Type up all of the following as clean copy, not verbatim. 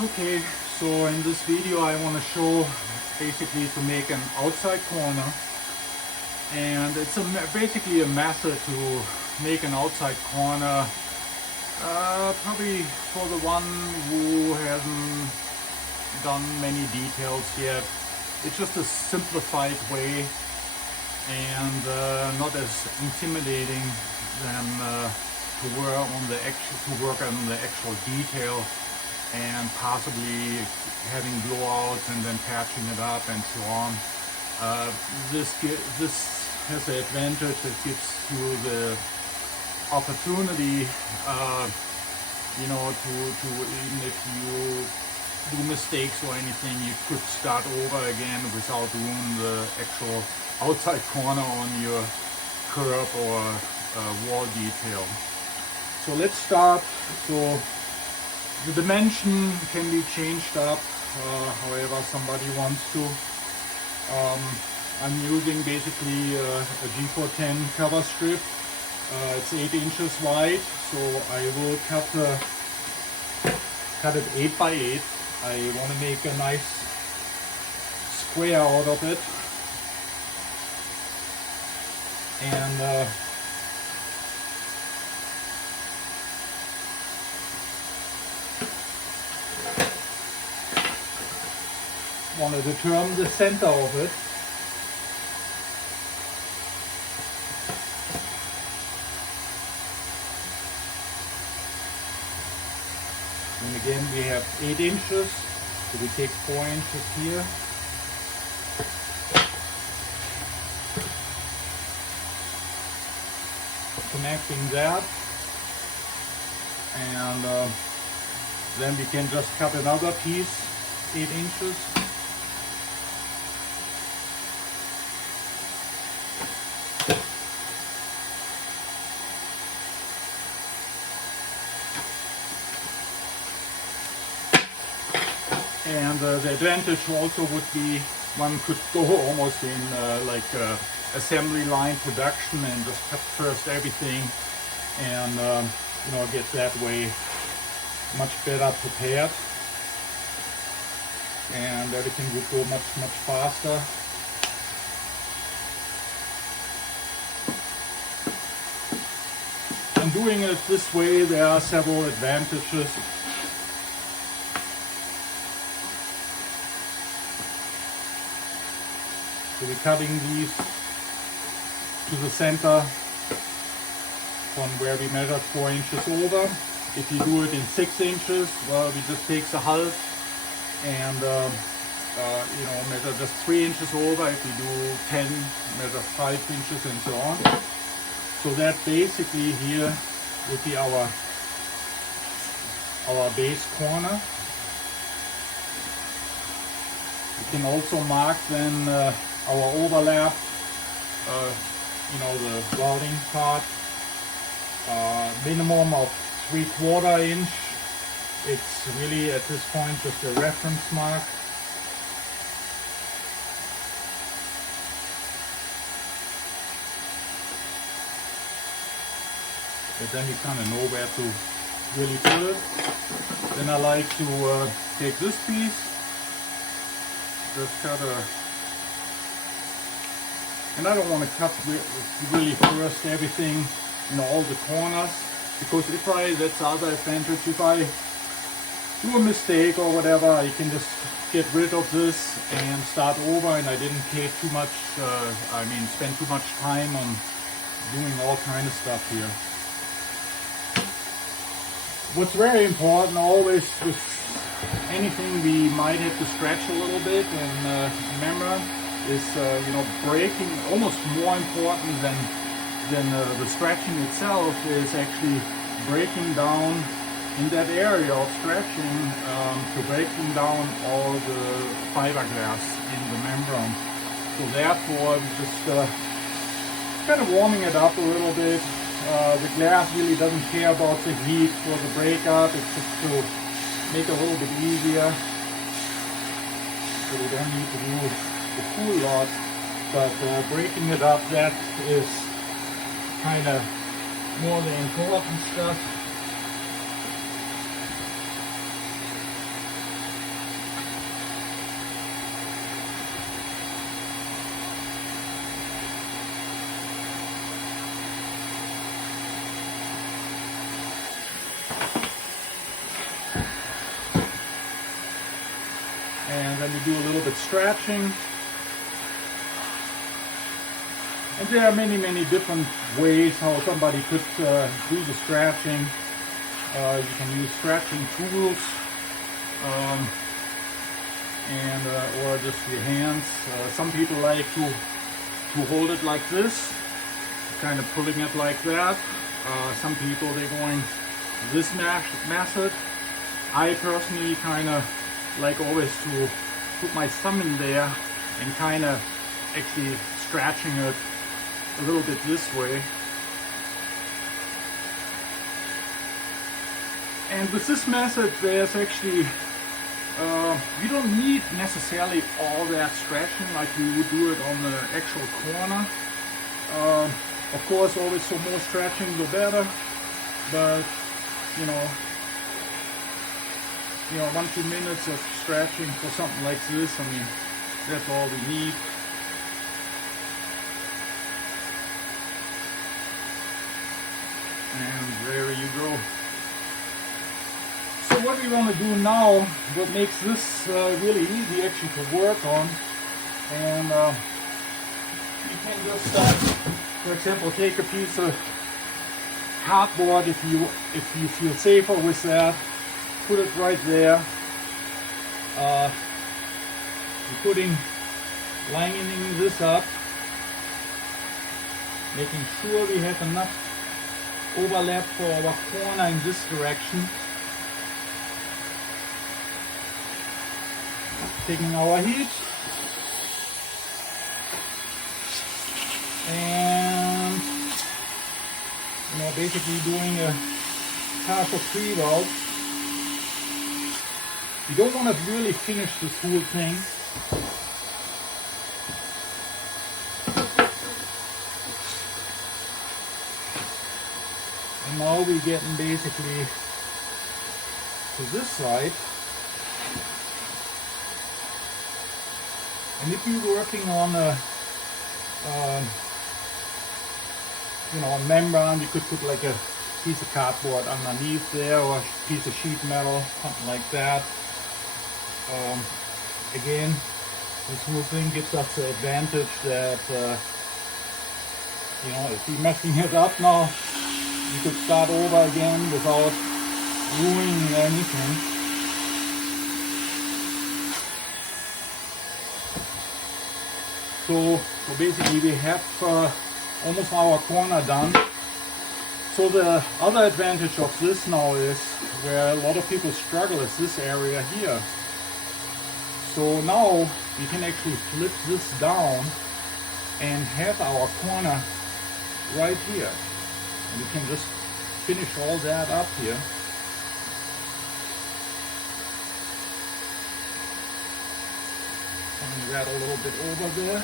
Okay, so in this video I want to show basically to make an outside corner, and it's basically a method to make an outside corner, probably for the one who hasn't done many details yet. It's just a simplified way and not as intimidating than to work on the actual detail and possibly having blowouts and then patching it up and so on. This has the advantage, it gives you the opportunity, to even if you do mistakes or anything, you could start over again without ruining the actual outside corner on your curb or wall detail. So let's start. So the dimension can be changed up however somebody wants to. I'm using basically a G410 cover strip. It's 8 inches wide, so I will cut it 8 by 8. I want to make a nice square out of it, and want to determine the center of it. And again, we have 8 inches, so we take 4 inches here. Connecting that, and then we can just cut another piece, 8 inches. And the advantage also would be one could go almost in like assembly line production and just cut first everything, and get that way much better prepared, and everything would go much faster. And doing it this way, there are several advantages. So we're cutting these to the center from where we measured 4 inches over. If you do it in 6 inches, well, we just take the half and measure just 3 inches over. If you do 10, measure 5 inches and so on. So that basically here would be our base corner. You can also mark then our overlap, the welding part, minimum of 3/4 inch. It's really at this point just a reference mark. But then you kind of know where to really put it. Then I like to take this piece, just cut and I don't want to cut really first everything, all the corners, because that's the other advantage. If I do a mistake or whatever, I can just get rid of this and start over, and I didn't pay too much, spend too much time on doing all kind of stuff here. What's very important always with anything we might have to stretch a little bit, and remember, is breaking. Almost more important than the stretching itself is actually breaking down in that area of stretching, to breaking down all the fiberglass in the membrane. So therefore, just kind of warming it up a little bit. The glass really doesn't care about the heat for the breakup. It's just to make it a little bit easier. So we don't need to do a whole lot, but breaking it up, that is kind of more the important stuff. then you do a little bit stretching. And there are many different ways how somebody could do the stretching. You can use stretching tools, or just your hands. Some people like to hold it like this, kind of pulling it like that. Some people, they're going this method. I personally kind of like always to put my thumb in there and kind of actually stretching it a little bit this way. And with this method, there's actually you don't need necessarily all that stretching like you would do it on the actual corner. Of course, always the more stretching the better, but you know 1-2 minutes of stretching for something like this, I mean, that's all we need. And there you go. So what we want to do now, what makes this really easy actually to work on, and you can just, for example, take a piece of cardboard if you feel safer with that. Put it right there. You're lining this up, making sure we have enough overlap for our corner in this direction. Taking our heat and basically doing a half a pre-weld. You don't want to really finish this whole thing. And now we're getting basically to this side. And if you're working on a a membrane, you could put like a piece of cardboard underneath there, or a piece of sheet metal, something like that. Again, this whole thing gives us the advantage that if you're messing it up now, you could start over again without ruining anything. So basically we have almost our corner done. So the other advantage of this now is, where a lot of people struggle, is this area here. So now we can actually flip this down and have our corner right here. And we can just finish all that up here. Turning that a little bit over there.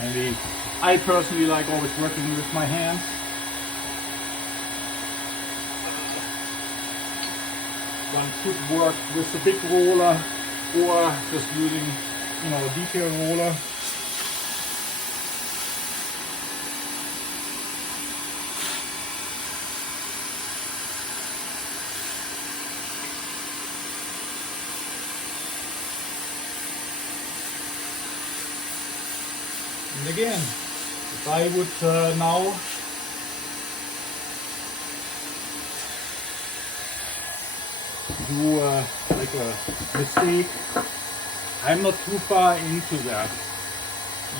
And I personally like always working with my hands. One could work with a big roller, or just using, a detail roller. And again, if I would now do like a mistake, I'm not too far into that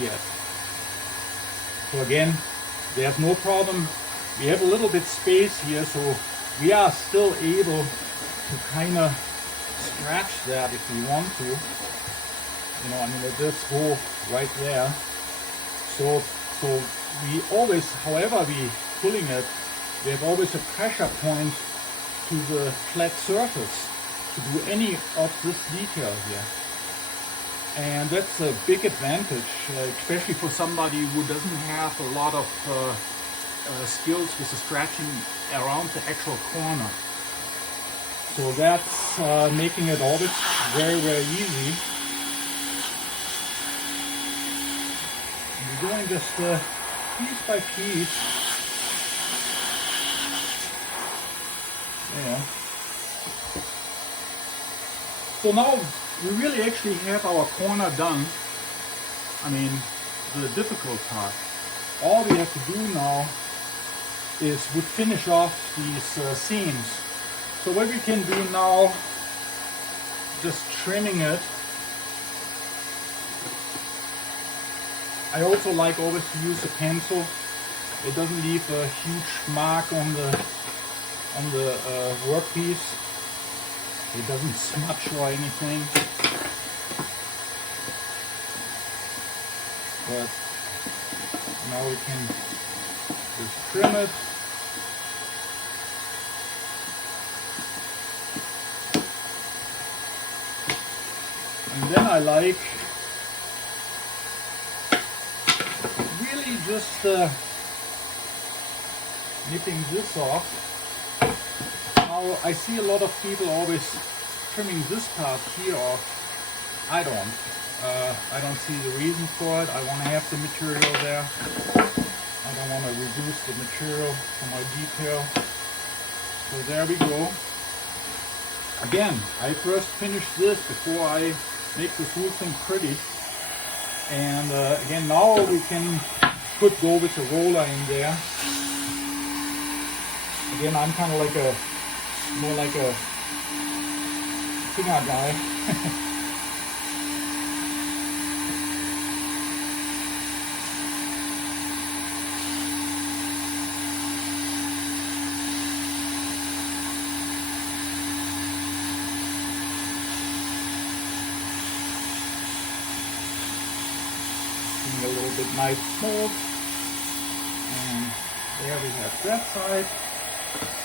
yet. So again, there's no problem. We have a little bit space here, so we are still able to kind of stretch that if we want to. Let this go right there. So we always, however we pulling it, we have always a pressure point to the flat surface to do any of this detail here. And that's a big advantage, especially for somebody who doesn't have a lot of skills with the scratching around the actual corner. So that's making it always very, very easy. You're doing just piece by piece. Yeah. So now we really actually have our corner done. I mean, the difficult part. All we have to do now is would finish off these seams. So what we can do now, just trimming it. I also like always to use a pencil. It doesn't leave a huge mark on the workpiece. It doesn't smudge or anything. But now we can just trim it. And then I like really just nipping this off. Now I see a lot of people always trimming this part here off. I don't see the reason for it. I want to have the material there. I don't want to reduce the material for my detail. So there we go. Again, I first finish this before I make this whole thing pretty. And again, now we could go with a roller in there. Again, I'm kind of like more like a finger guy. A little bit nice mold, and there we have that side,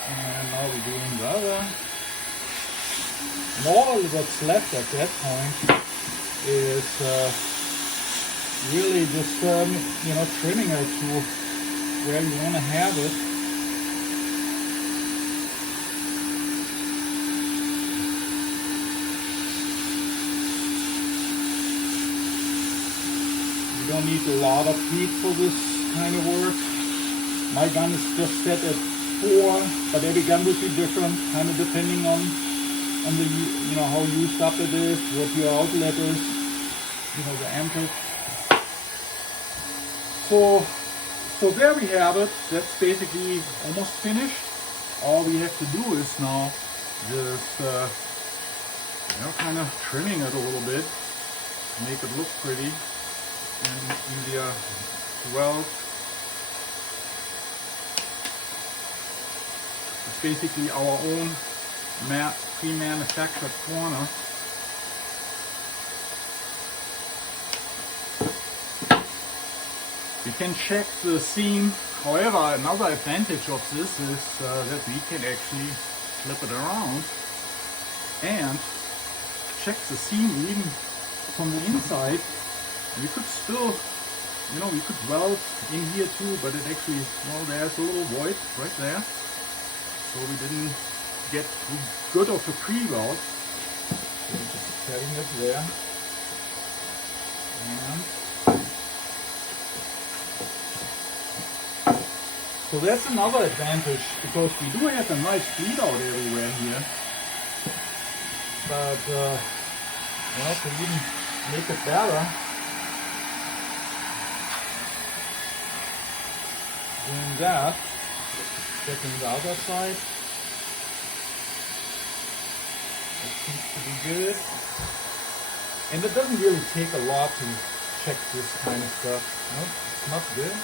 and now we're doing the other. And all that's left at that point is really just trimming it to where you want to have it. You don't need a lot of heat for this kind of work. My gun is just set at 4, but every gun will be different, kind of depending on the how used up it is, what your outlet is, the amperage. So there we have it. That's basically almost finished. All we have to do is now just kind of trimming it a little bit, make it look pretty and easier to weld. It's basically our own pre-manufactured corner. We can check the seam. However, another advantage of this is that we can actually flip it around and check the seam even from the inside. We could still, we could weld in here too, but it actually, there's a little void right there. So we didn't get good of a pre-weld. So we're just cutting it there. And so that's another advantage, because we do have a nice bleed out everywhere here. But, to even make it better, doing that, checking the other side. It seems to be good. And it doesn't really take a lot to check this kind of stuff. No, it's not good.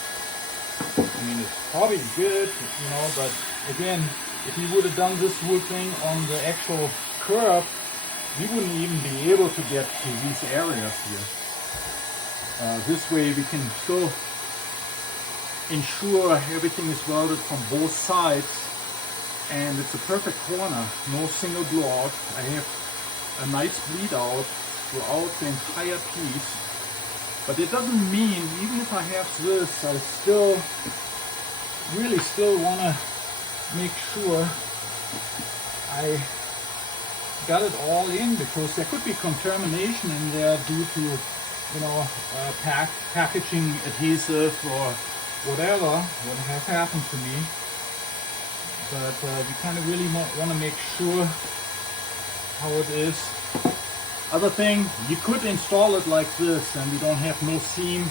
I mean, it's probably good, but again, if we would have done this whole thing on the actual curve, we wouldn't even be able to get to these areas here. This way we can still ensure everything is welded from both sides, and it's a perfect corner, no single blowout. I have a nice bleed out throughout the entire piece, but it doesn't mean, even if I have this, I still, really still want to make sure I got it all in, because there could be contamination in there due to, you know, packaging adhesive or whatever, what has happened to me. But we kind of really want to make sure how it is. Other thing, you could install it like this and you don't have no seam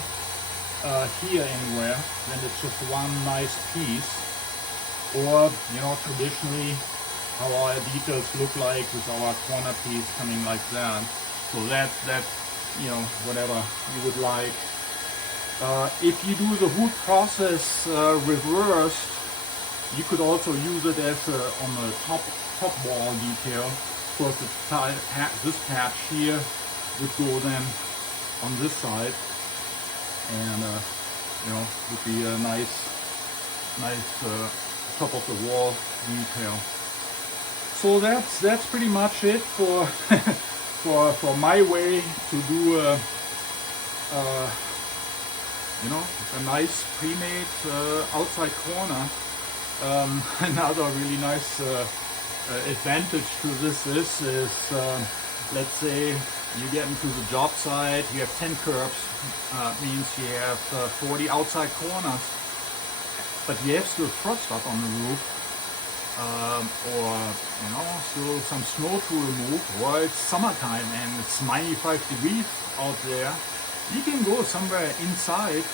here anywhere, then it's just one nice piece. Or, you know, traditionally how our details look like with our corner piece coming like that. So that you know, whatever you would like. If you do the hood process reversed, you could also use it as on the top wall detail. Of course, this patch here would go then on this side, and you know, would be a nice top of the wall detail. So that's pretty much it for for my way to do you know, a nice pre-made outside corner. Another really nice advantage to this is let's say you get into the job site, you have 10 curbs, means you have 40 outside corners, but you have still frost up on the roof, or you know, still some snow to remove, or it's summertime and it's 95 degrees out there. You can go somewhere inside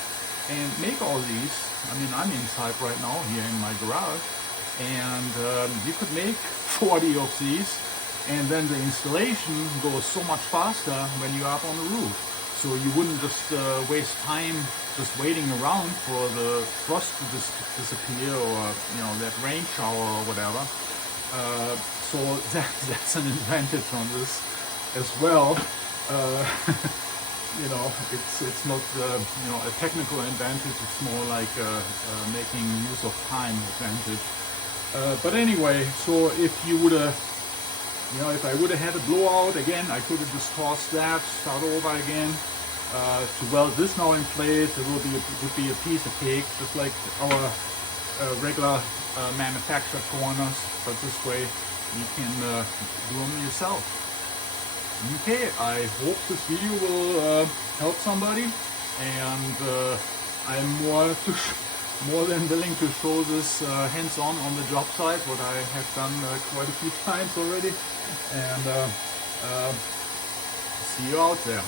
and make all these. I mean, I'm inside right now here in my garage, and you could make 40 of these, and then the installation goes so much faster when you're up on the roof. So you wouldn't just waste time just waiting around for the frost to disappear, or you know, that rain shower or whatever. So that's an advantage on this as well. You know, it's not you know, a technical advantage. It's more like making use of time advantage. But anyway, so if you would have, you know, if I would have had a blowout again, I could have just tossed that, start over again. To weld this now in place, it would be a piece of cake, just like our regular manufactured corners. But this way, you can do them yourself. Okay, I hope this video will help somebody, and I'm more than willing to show this hands-on on the job site, what I have done quite a few times already, and see you out there.